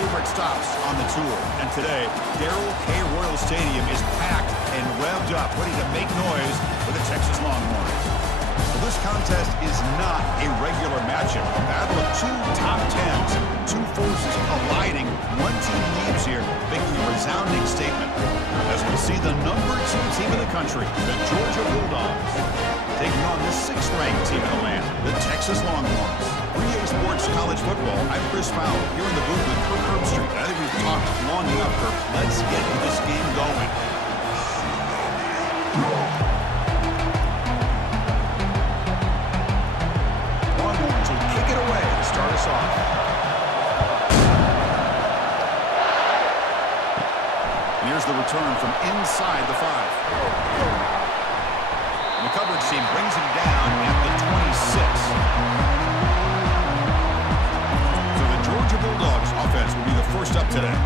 favorite stops on the tour. And today, Darrell K. Royal Stadium is packed and revved up, ready to make noise for the Texas Longhorns. Well, this contest is not a regular matchup. A battle of two top tens, two forces colliding. One team leaves here making a resounding statement as we see the number 2 team in the country, the Georgia Bulldogs, taking on the 6th-ranked team in the land, the Texas Longhorns. 3A Sports College Football, I'm Chris Fowler, here in the booth with Kirk Herbstreit. I think we've talked long enough, Kirk. Let's get this game going. Longhorns will kick it away to start us off. And here's the return from inside the 5. And the coverage team brings him down at the 26. So the Georgia Bulldogs offense will be the first up today.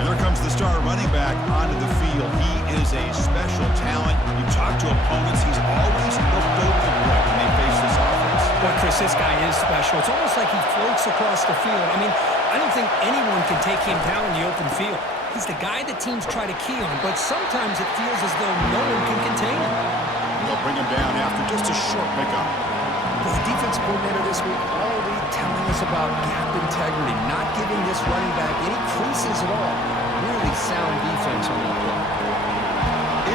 And there comes the star running back onto the field. He is a special talent. You talk to opponents, he's always the focal point when they face this offense. Well, Chris, this guy is special. It's almost like he floats across the field. I mean, I don't think anyone can take him down in the open field. He's the guy that teams try to key on, but sometimes it feels as though no one can contain him. They'll bring him down after just a short pickup. Well, the defense coordinator this week already telling us about gap integrity, not giving this running back any creases at all. Really sound defense on that play.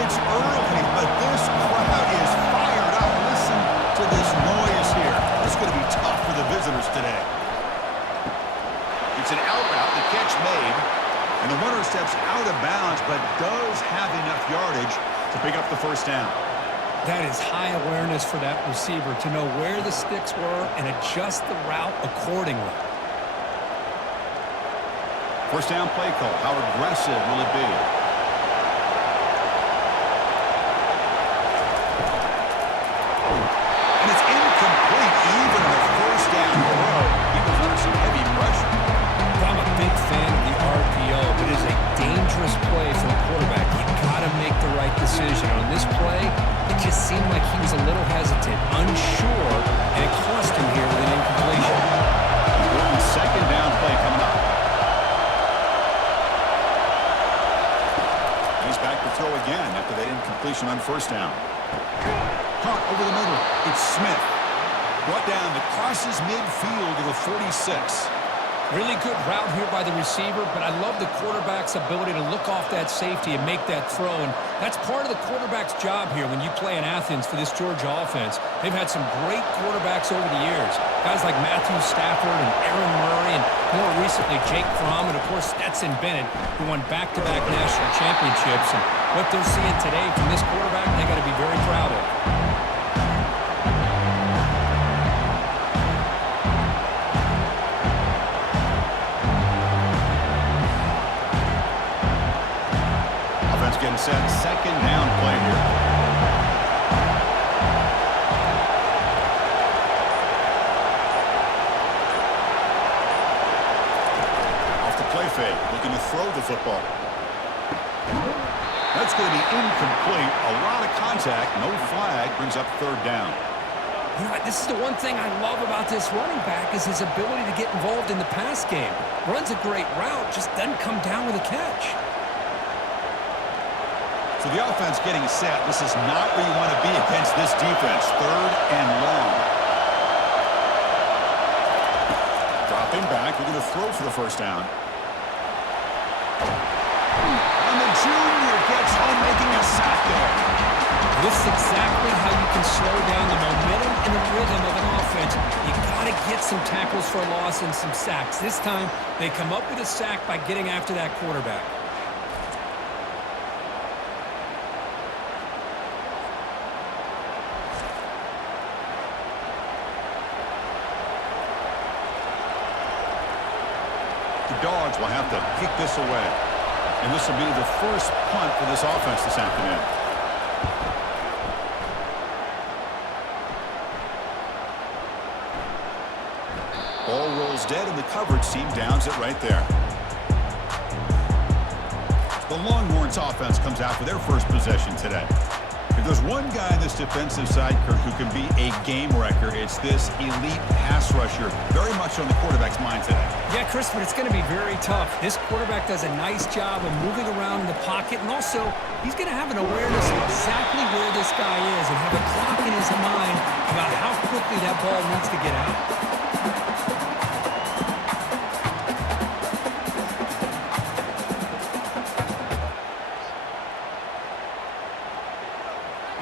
It's early, but this crowd is fired up. Listen to this noise here. This is going to be tough for the visitors today. It's an out route, the catch made, and the runner steps out of bounds, but does have enough yardage to pick up the first down. That is high awareness for that receiver to know where the sticks were and adjust the route accordingly. First down play call. How aggressive will it be? And it's incomplete even on a first down throw. He was under some heavy pressure. I'm a big fan of the RPO, but it is a dangerous play for the quarterback. You got to make the right decision. On this play, it just seemed like he was a little hesitant, unsure, and it cost him here with an incompletion. Important second down play coming up. He's back to throw again after that incompletion on first down. Caught over the middle. It's Smith. Brought down that crosses midfield to the 46. Really good route here by the receiver, but I love the quarterback's ability to look off that safety and make that throw. And that's part of the quarterback's job here when you play in Athens for this Georgia offense. They've had some great quarterbacks over the years. Guys like Matthew Stafford and Aaron Murray, and more recently Jake Fromm, and of course Stetson Bennett, who won back-to-back national championships. And what they're seeing today from this quarterback, they got to be very proud of. Getting set, second down play here. Off the play fake, looking to throw the football. That's going to be incomplete. A lot of contact, no flag, brings up third down. You know, this is the one thing I love about this running back is his ability to get involved in the pass game. Runs a great route, just doesn't come down with a catch. So the offense getting set. This is not where you want to be against this defense. Third and long. Dropping back. We're going to throw for the first down. And the junior gets home, making a sack there. This is exactly how you can slow down the momentum and the rhythm of an offense. You got to get some tackles for a loss and some sacks. This time, they come up with a sack by getting after that quarterback. The Dogs will have to kick this away. And this will be the first punt for this offense this afternoon. Ball rolls dead, and the coverage team downs it right there. The Longhorns offense comes out for their first possession today. If there's one guy on this defensive side, Kirk, who can be a game wrecker, it's this elite pass rusher, very much on the quarterback's mind today. Yeah, Chris, but it's going to be very tough. This quarterback does a nice job of moving around in the pocket, and also he's going to have an awareness of exactly where this guy is and have a clock in his mind about how quickly that ball needs to get out.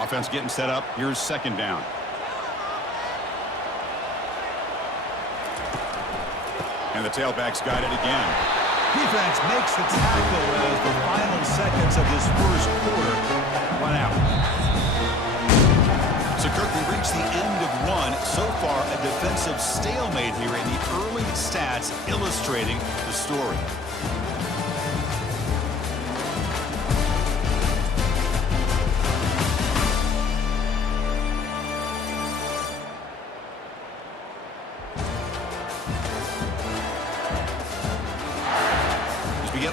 Offense getting set up. Here's second down. And the tailback's got it again. Defense makes the tackle as the final seconds of this first quarter run out. So, Kirk, we reached the end of one. So far, a defensive stalemate here in the early stats illustrating the story.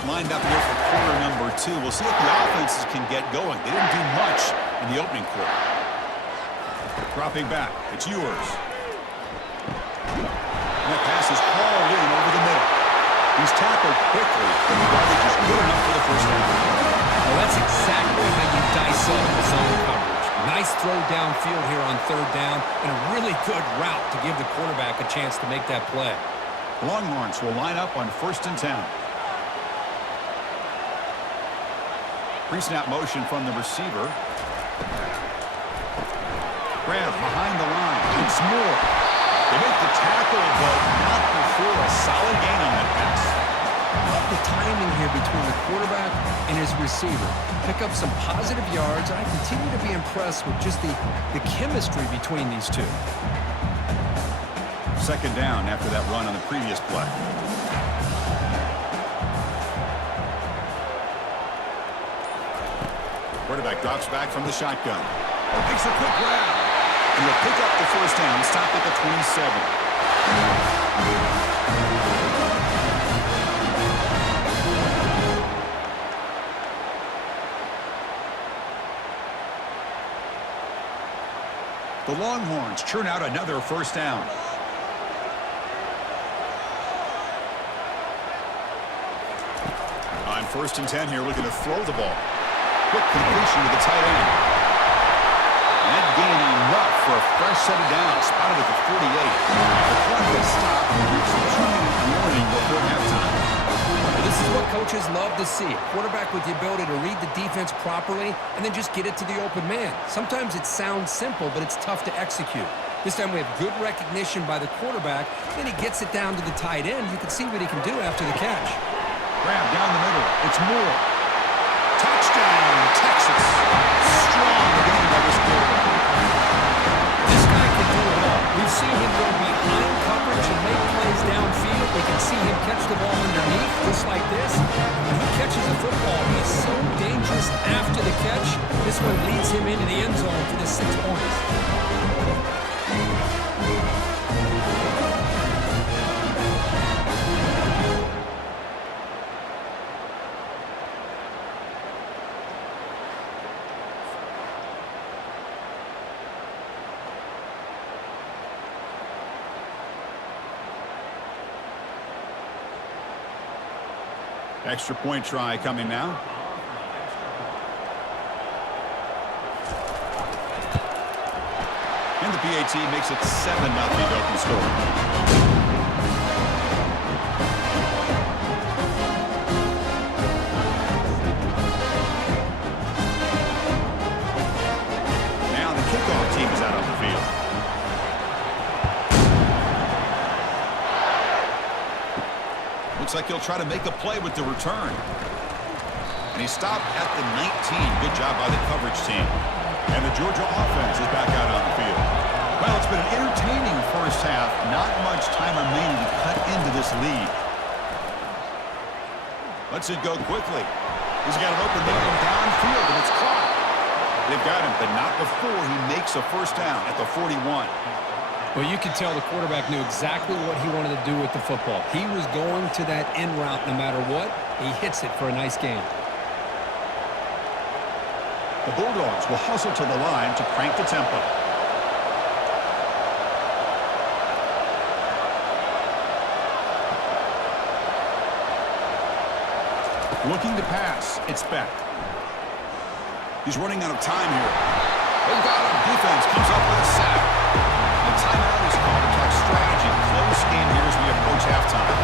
Lined up here for quarter number 2. We'll see if the offenses can get going. They didn't do much in the opening quarter. Dropping back. It's yours. And that pass is hauled in over the middle. He's tackled quickly, and the yardage is good enough for the first down. Well, that's exactly how you dice up the zone coverage. Nice throw downfield here on third down, and a really good route to give the quarterback a chance to make that play. Longhorns will line up on 1st and 10. Pre-snap motion from the receiver. Grab behind the line. It's Moore. They make the tackle, but not before a solid gain on that pass. Love the timing here between the quarterback and his receiver. Pick up some positive yards, and I continue to be impressed with just the chemistry between these two. Second down after that run on the previous play. Quarterback drops back from the shotgun. Makes a quick grab. And he'll pick up the first down. Stop at the 27. The Longhorns churn out another first down. On 1st and 10 here, looking to throw the ball. Quick completion to the tight end. And that gained enough for a fresh set of downs. Spotted at the 48. The clock will stop and reach the 2-minute warning before halftime. Well, this is what coaches love to see. Quarterback with the ability to read the defense properly and then just get it to the open man. Sometimes it sounds simple, but it's tough to execute. This time we have good recognition by the quarterback. Then he gets it down to the tight end. You can see what he can do after the catch. Grab down the middle. It's Moore. Touchdown, Texas. Strong game by this quarterback. This guy can do it all. We've seen him go behind coverage and make plays downfield. We can see him catch the ball underneath, just like this. When he catches the football, he's so dangerous after the catch. This one leads him into the end zone for the 6 points. Extra point try coming now. And the PAT makes it 7-0 open score. Now the kickoff team is out on the field. Looks like he'll try to make a play with the return. And he stopped at the 19. Good job by the coverage team. And the Georgia offense is back out on the field. Well, it's been an entertaining first half. Not much time remaining to cut into this lead. Lets it go quickly. He's got an open man downfield, and it's caught. They've got him, but not before he makes a first down at the 41. Well, you can tell the quarterback knew exactly what he wanted to do with the football. He was going to that in route no matter what. He hits it for a nice gain. The Bulldogs will hustle to the line to crank the tempo. Looking to pass. It's Beck. He's running out of time here. They got him. Defense comes up with a sack. The timeout is called to talk strategy. Close game here as we approach halftime.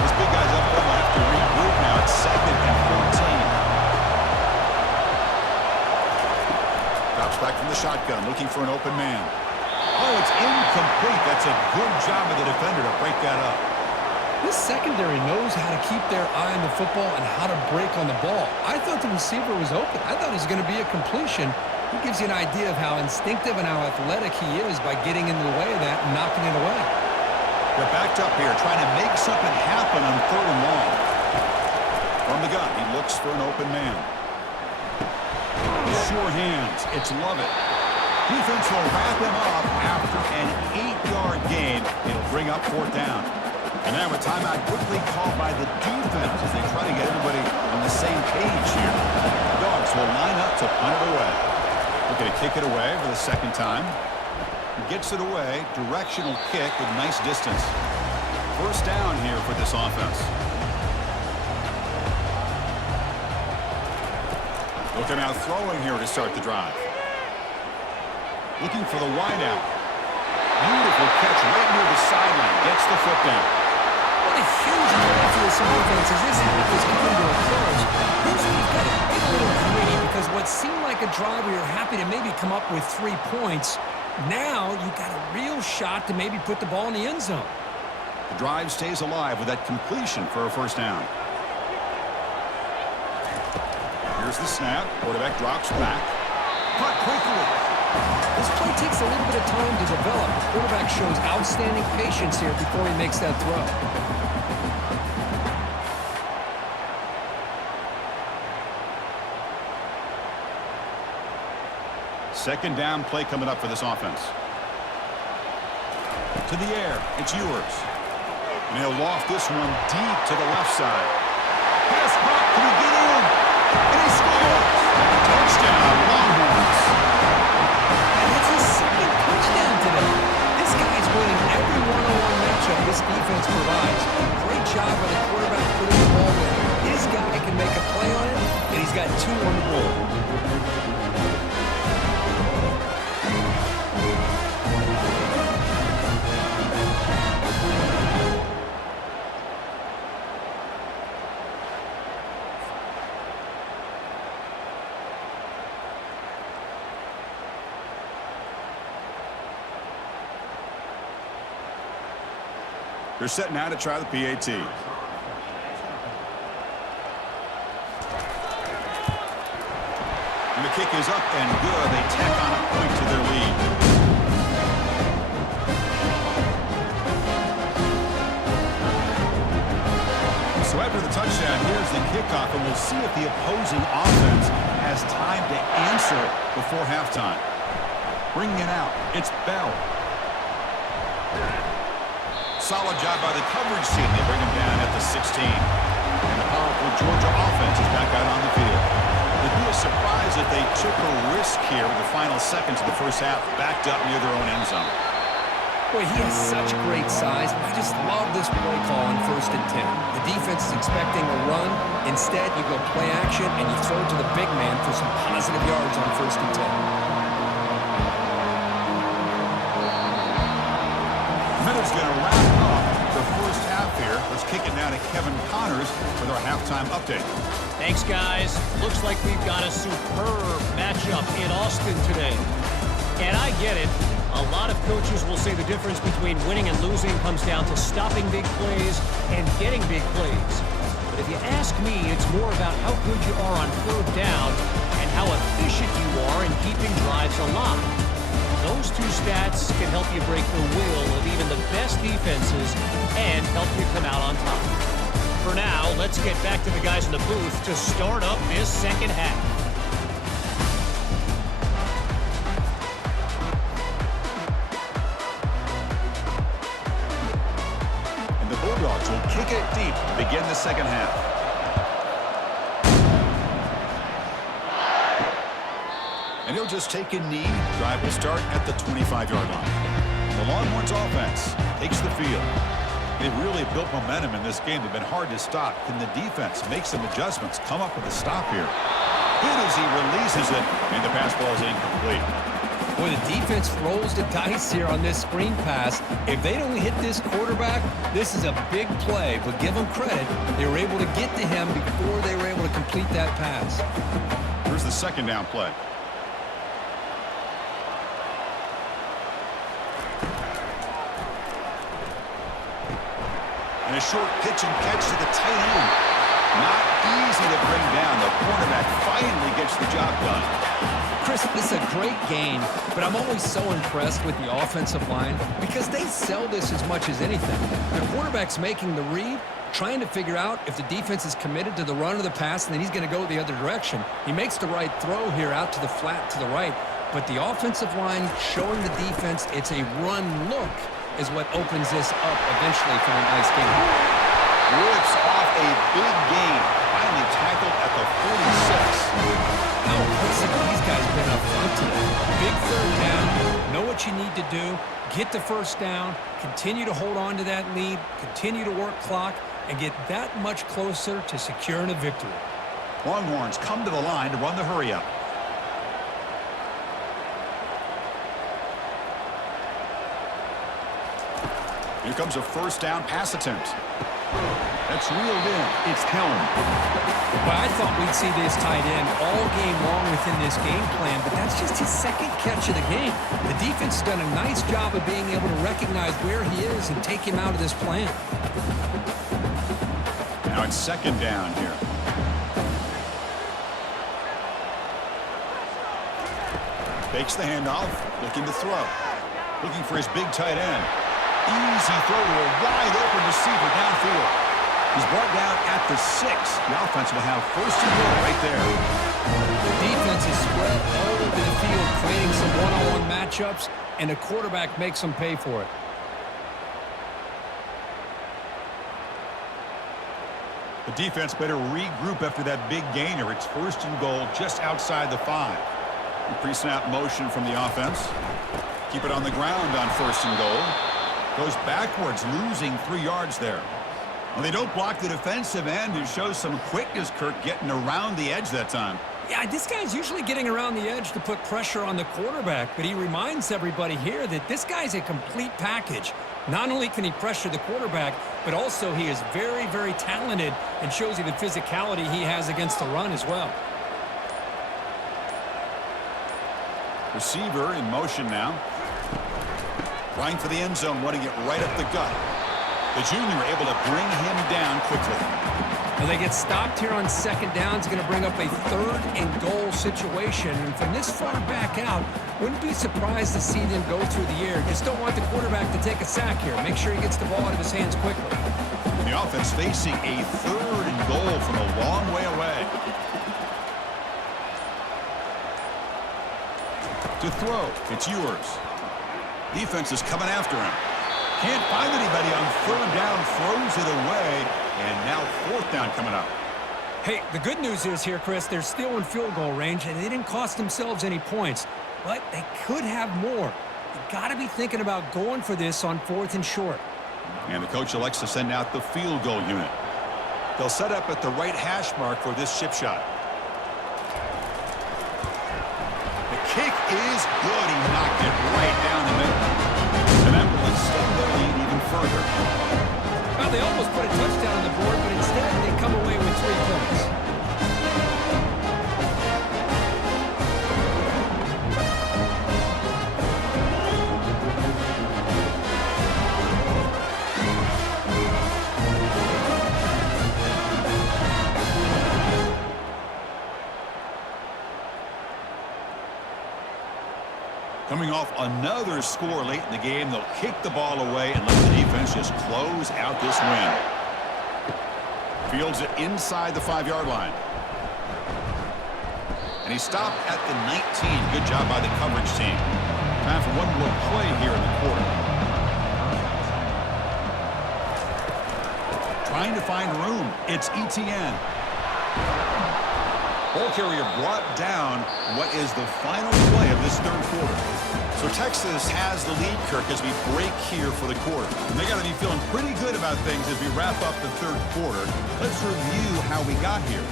This big guy's up there. We'll have to regroup now. It's 2nd and 14. Drops back from the shotgun, looking for an open man. Oh, it's incomplete. That's a good job of the defender to break that up. This secondary knows how to keep their eye on the football and how to break on the ball. I thought the receiver was open. I thought it was going to be a completion. He gives you an idea of how instinctive and how athletic he is by getting into the way of that and knocking it away. They're backed up here, trying to make something happen on 3rd and long. From the gun, he looks for an open man. Sure hands. It's Lovett. Defense will wrap him up after an 8-yard gain. It'll bring up 4th down. And now a timeout quickly called by the defense as they try to get everybody on the same page here. The Dogs will line up to punt it away. Looking to kick it away for the 2nd time. He gets it away. Directional kick with nice distance. 1st down here for this offense. Looking out throwing here to start the drive. Looking for the wideout. Beautiful catch right near the sideline. Gets the foot down. What a huge play for this offense as this half is coming to a close. Here's where you've got to get a little gritty because what seemed like a drive where you're happy to maybe come up with 3 points, now you've got a real shot to maybe put the ball in the end zone. The drive stays alive with that completion for a 1st down. Here's the snap. Quarterback drops back. Caught quickly. This play takes a little bit of time to develop. The quarterback shows outstanding patience here before he makes that throw. 2nd down play coming up for this offense. To the air. It's Ewers. And he'll loft this one deep to the left side. Pass caught. Can he get in? And he scores. Touchdown, Longhorns. And it's his 2nd touchdown today. This guy's winning every one-on-one matchup this defense provides. Great job by the quarterback putting the ball in. His guy can make a play on it, and he's got 2 on the board. They're set now to try the PAT. And the kick is up and good. They tack on a point to their lead. So after the touchdown, here's the kickoff, and we'll see if the opposing offense has time to answer before halftime. Bringing it out, it's Bell. Solid job by the coverage team. They bring him down at the 16. And the powerful Georgia offense is back out on the field. It'd be a surprise if they took a risk here with the final seconds of the 1st half, backed up near their own end zone. Boy, he has such great size. I just love this play call on 1st and 10. The defense is expecting a run. Instead, you go play action, and you throw it to the big man for some positive yards on 1st and 10. Minutes going to wrap up the 1st half here. Let's kick it now to Kevin Connors with our halftime update. Thanks, guys. Looks like we've got a superb matchup in Austin today. And I get it. A lot of coaches will say the difference between winning and losing comes down to stopping big plays and getting big plays. But if you ask me, it's more about how good you are on 3rd down and how efficient you are in keeping drives alive. Those 2 stats can help you break the will of even the best defenses and help you come out on top. For now, let's get back to the guys in the booth to start up this 2nd half. And the Bulldogs will kick it deep to begin the 2nd half. And he'll just take a knee. Drive will start at the 25-yard line. The Longhorns offense takes the field. They've really built momentum in this game. They've been hard to stop. Can the defense make some adjustments, come up with a stop here? Good as he releases it, and the pass ball is incomplete. Boy, the defense rolls the dice here on this screen pass. If they don't hit this quarterback, this is a big play. But give them credit. They were able to get to him before they were able to complete that pass. Here's the second down play. And a short pitch and catch to the tight end. Not easy to bring down. The cornerback finally gets the job done. Chris, this is a great game, but I'm always so impressed with the offensive line because they sell this as much as anything. The quarterback's making the read, trying to figure out if the defense is committed to the run or the pass, and then he's going to go the other direction. He makes the right throw here out to the flat to the right, but the offensive line showing the defense it's a run look is what opens this up eventually for a nice game. Rips off a big gain. Finally tackled at the 46. How impressive these guys have been up front today. Big third down. Know what you need to do. Get the first down. Continue to hold on to that lead. Continue to work clock. And get that much closer to securing a victory. Longhorns come to the line to run the hurry up. Here comes a first down pass attempt. That's reeled in. It's Helm. Well, I thought we'd see this tight end all game long within this game plan, but that's just his second catch of the game. The defense has done a nice job of being able to recognize where he is and take him out of this plan. Now it's second down here. Fakes the handoff, looking to throw. Looking for his big tight end. Easy throw to a wide-open receiver downfield. He's brought down at the 6. The offense will have first and goal right there. The defense is spread all over the field, creating some one-on-one matchups, and the quarterback makes them pay for it. The defense better regroup after that big gainer. It's first and goal just outside the 5. The pre-snap motion from the offense. Keep it on the ground on first and goal. Goes backwards, losing 3 yards there. Well, they don't block the defensive end, who shows some quickness, Kirk, getting around the edge that time. Yeah, this guy's usually getting around the edge to put pressure on the quarterback, but he reminds everybody here that this guy's a complete package. Not only can he pressure the quarterback, but also he is very, very talented and shows you the physicality he has against the run as well. Receiver in motion now. Trying for the end zone, running it right up the gut. The junior able to bring him down quickly. Well, they get stopped here on second down. It's going to bring up a third and goal situation. And from this far back out, wouldn't be surprised to see them go through the air. Just don't want the quarterback to take a sack here. Make sure he gets the ball out of his hands quickly. The offense facing a third and goal from a long way away. To throw, it's yours. Defense is coming after him. Can't find anybody on third down, throws it away, and now fourth down coming up. Hey, the good news is here, Chris, they're still in field goal range, and they didn't cost themselves any points, but they could have more. You got to be thinking about going for this on fourth and short. And the coach elects to send out the field goal unit. They'll set up at the right hash mark for this chip shot. Kick is good. He knocked it right down the middle. And that will extend their lead even further. Well, they almost put a touchdown on the board, but instead they come away with 3 points. Coming off another score late in the game, they'll kick the ball away and let the defense just close out this win. Fields it inside the 5-yard line. And he stopped at the 19. Good job by the coverage team. Time for one more play here in the quarter. Trying to find room. It's ETN. Ball carrier brought down what is the final play of this third quarter. So Texas has the lead, Kirk, as we break here for the quarter. And they got to be feeling pretty good about things as we wrap up the third quarter. Let's review how we got here.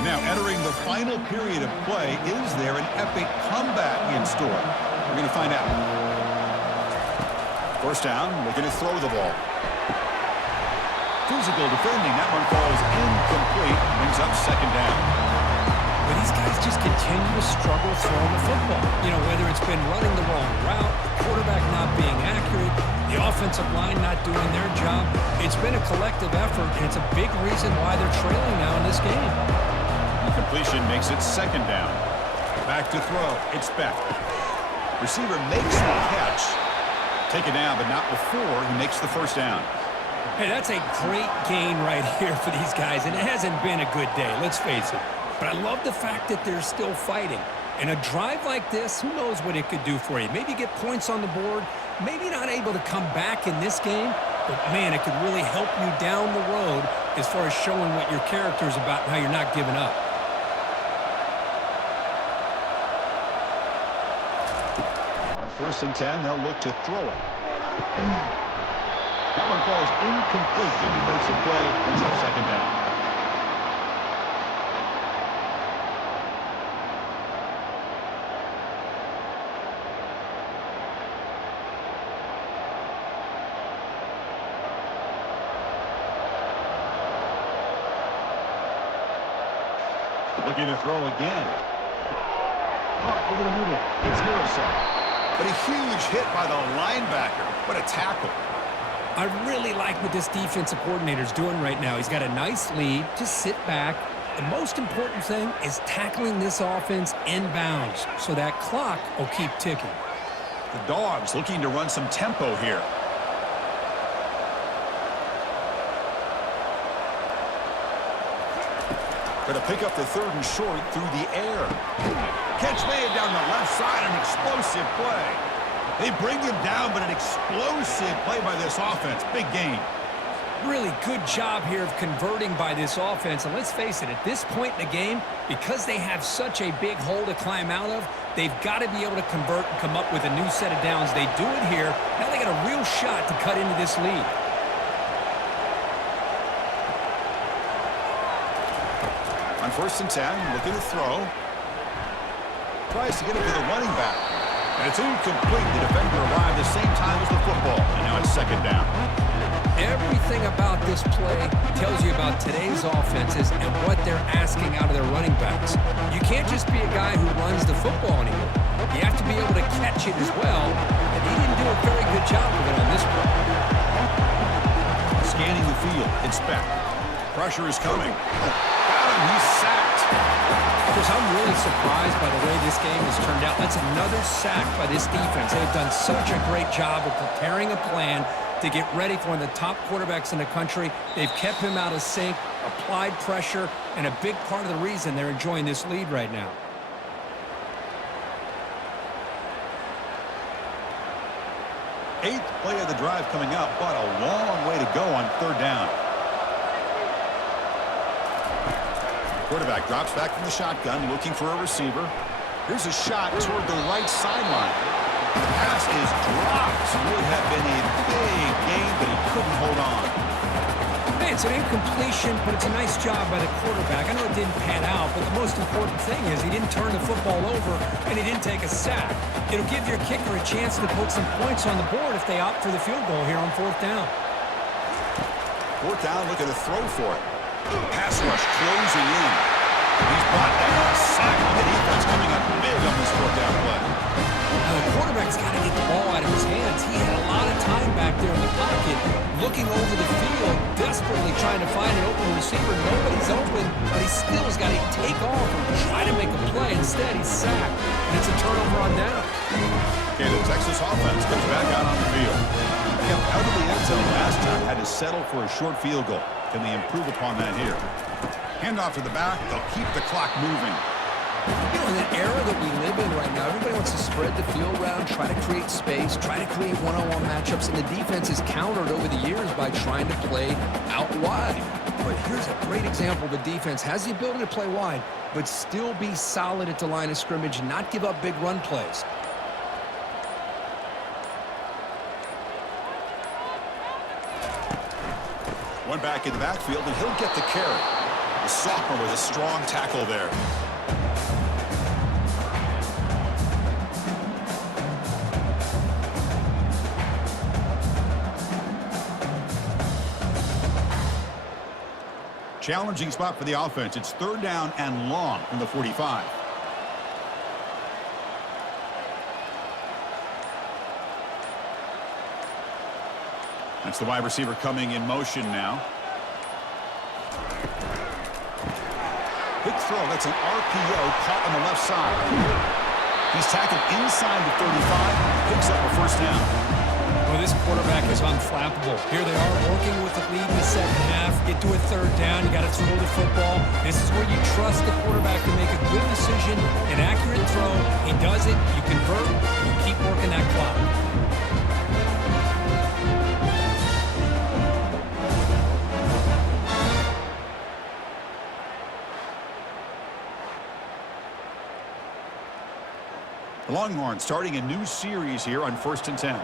And now entering the final period of play, is there an epic comeback in store? We're going to find out. First down, looking to throw the ball. Physical defending. That one falls incomplete. Brings up second down. But these guys just continue to struggle throwing the football. You know, whether it's been running the wrong route, the quarterback not being accurate, the offensive line not doing their job. It's been a collective effort, and it's a big reason why they're trailing now in this game. Completion makes it second down. Back to throw. It's Beck. Receiver makes the catch. Take it down, but not before he makes the first down. Hey, that's a great gain right here for these guys, and it hasn't been a good day, let's face it. But I love the fact that they're still fighting. And a drive like this, who knows what it could do for you. Maybe get points on the board, maybe not able to come back in this game, but man, it could really help you down the road as far as showing what your character is about and how you're not giving up. First and 10, they'll look to throw it. That one falls incomplete. Jimmy makes a play. Brings up second down. Looking to throw again. Caught over the middle. It's Harrison. But a huge hit by the linebacker. What a tackle. I really like what this defensive coordinator is doing right now. He's got a nice lead. Just sit back. The most important thing is tackling this offense inbounds so that clock will keep ticking. The Dogs looking to run some tempo here. Going to pick up the third and short through the air. Catch made down the left side, an explosive play. They bring him down, but an explosive play by this offense. Big gain. Really good job here of converting by this offense. And let's face it, at this point in the game, because they have such a big hole to climb out of, they've got to be able to convert and come up with a new set of downs. They do it here. Now they got a real shot to cut into this lead. On first and 10, looking to throw. Tries to get it to the running back. And it's incomplete. The defender arrived the same time as the football. And now it's second down. Everything about this play tells you about today's offenses and what they're asking out of their running backs. You can't just be a guy who runs the football anymore. You have to be able to catch it as well. And he didn't do a very good job of it on this play. Scanning the field. It's Beck. Pressure is coming. He's sacked. Because I'm really surprised by the way this game has turned out. That's another sack by this defense. They've done such a great job of preparing a plan to get ready for one of the top quarterbacks in the country. They've kept him out of sync, applied pressure, and a big part of the reason they're enjoying this lead right now. Eighth play of the drive coming up, but a long way to go on third down. Quarterback drops back from the shotgun, looking for a receiver. Here's a shot toward the right sideline. The pass is dropped. Would have been a big gain, but he couldn't hold on. Hey, it's an incompletion, but it's a nice job by the quarterback. I know it didn't pan out, but the most important thing is he didn't turn the football over and he didn't take a sack. It'll give your kicker a chance to put some points on the board if they opt for the field goal here on fourth down. Fourth down, looking to throw for it. Pass rush closing in. He's brought down, sacked. The defense coming up big on this fourth down play. Now the quarterback's got to get the ball out of his hands. He had a lot of time back there in the pocket, looking over the field, desperately trying to find an open receiver. Nobody's open, but he still has got to take off and try to make a play. Instead, he's sacked, and it's a turnover on down. Okay, the Texas offense comes back out on the field. Kept out of the end zone last time, had to settle for a short field goal. Can they improve upon that here? Handoff to the back. They'll keep the clock moving. You know, in the era that we live in right now, everybody wants to spread the field around, try to create space, try to create one-on-one matchups, and the defense is countered over the years by trying to play out wide. But here's a great example. The defense has the ability to play wide, but still be solid at the line of scrimmage, not give up big run plays. One back in the backfield, and he'll get the carry. The sophomore with a strong tackle there. Challenging spot for the offense. It's 3rd down and long from the 45. That's the wide receiver coming in motion now. Quick throw. That's an RPO caught on the left side. He's tackled inside the 35. Picks up a 1st down. Well, this quarterback is unflappable. Here they are working with the lead in the 2nd half. Get to a 3rd down. You got to throw the football. This is where you trust the quarterback to make a good decision, an accurate throw. He does it. You convert. You keep working that clock. The Longhorns starting a new series here on 1st and 10.